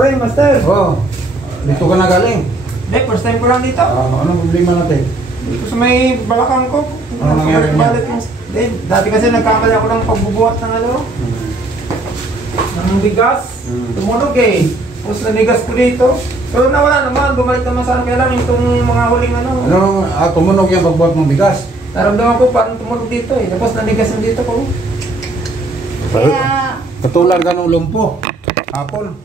Hey, Master! Oh, dito ka na galing. Hindi, first time ko lang dito. Anong problema natin? Dito sa may balakang ko. Ano nangyari niya? Dati kasi nagkamali ako ng pagbubuhat ng ng bigas. Tumunog eh. Tapos nanigas ko dito. Pero nawala naman, bumalik naman sa kaya lang itong mga huling Tumunog yung pagbuhat ng bigas. Naramdaman ko parang tumunog dito eh. Tapos nanigas yung dito ko. Kaya, Katulad ka ng lumpo. Hapon.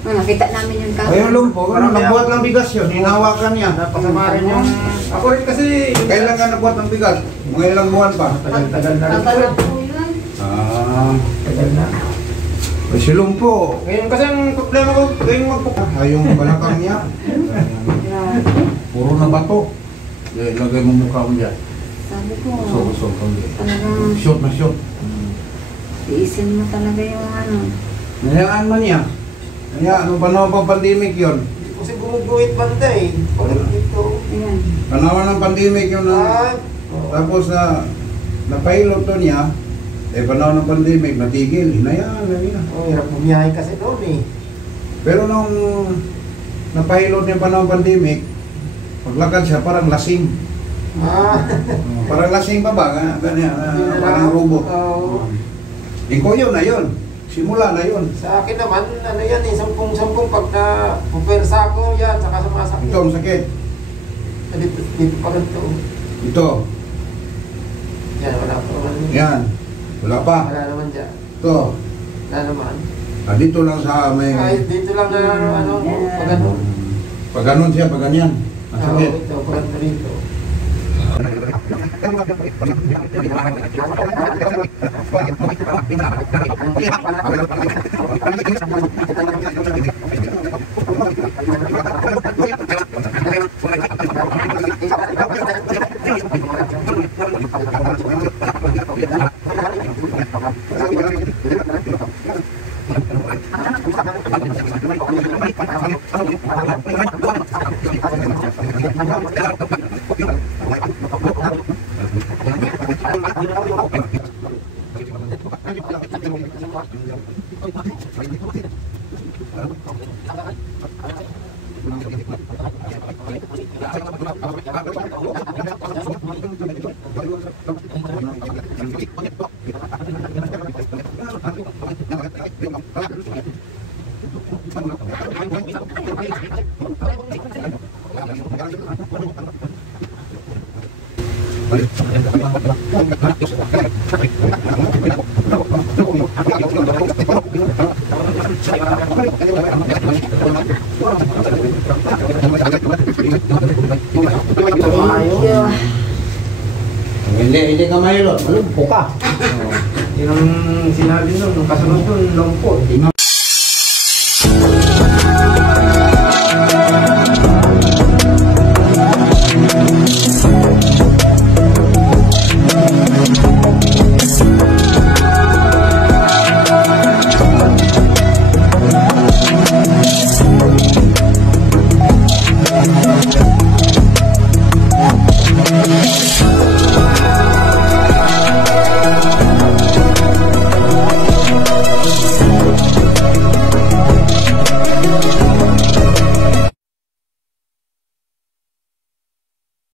nakita namin yung kaso. Ayun lumpo, parang nagbuhat ng bigas yun. Hinawakan niya. Napasama rin yung... Ako rin kasi... Kailan ka nagbuhat ng bigas? Mga ilang buwan pa? Tagal na rin. Tagal po yun. Tagal na. Ay, si lumpo. Ngayon kasi ang problema ko, yung magpupo. Yung balakang niya. Puro na bato. Lagay mo mukha mo dyan. Sabi ko, Usok. talagang Shoot na shoot. tiisin mo talaga yung Nayaan man niya. Kaya, ano panahon pa pandemic yun? Hindi ko kasi gumuguhit banda eh. Pagod dito. Ayan. Panahon ng pandemic yun. Tapos napahilot to niya. Panahon ng pandemic, natigil. Hinayaan na niya. Hirap bumiyahe kasi doon eh. Pero nung napahilot niya panahon ng pandemic, paglakad siya parang lasing. Parang lasing pa ba? Ganyan, parang robot. Ikaw yun na yun. Simula na yun. Sa akin naman, yan eh, sampung pag na-pupersa ko yan, saka sumasakit. Ito ang sakit. Dito pa rin ito. Ito. Yan, wala pa naman. Yan. Wala pa. Wala naman dyan. Ito. Wala naman. Dito lang sa may... Dito lang na pag ano. Pag ganun siya, pag ganyan. Ang sakit. Ito, pag ano rito. Hindi ka mahilot. Malumpo ka. Yun ang sinabi nun, nung kasunod nun, longpo.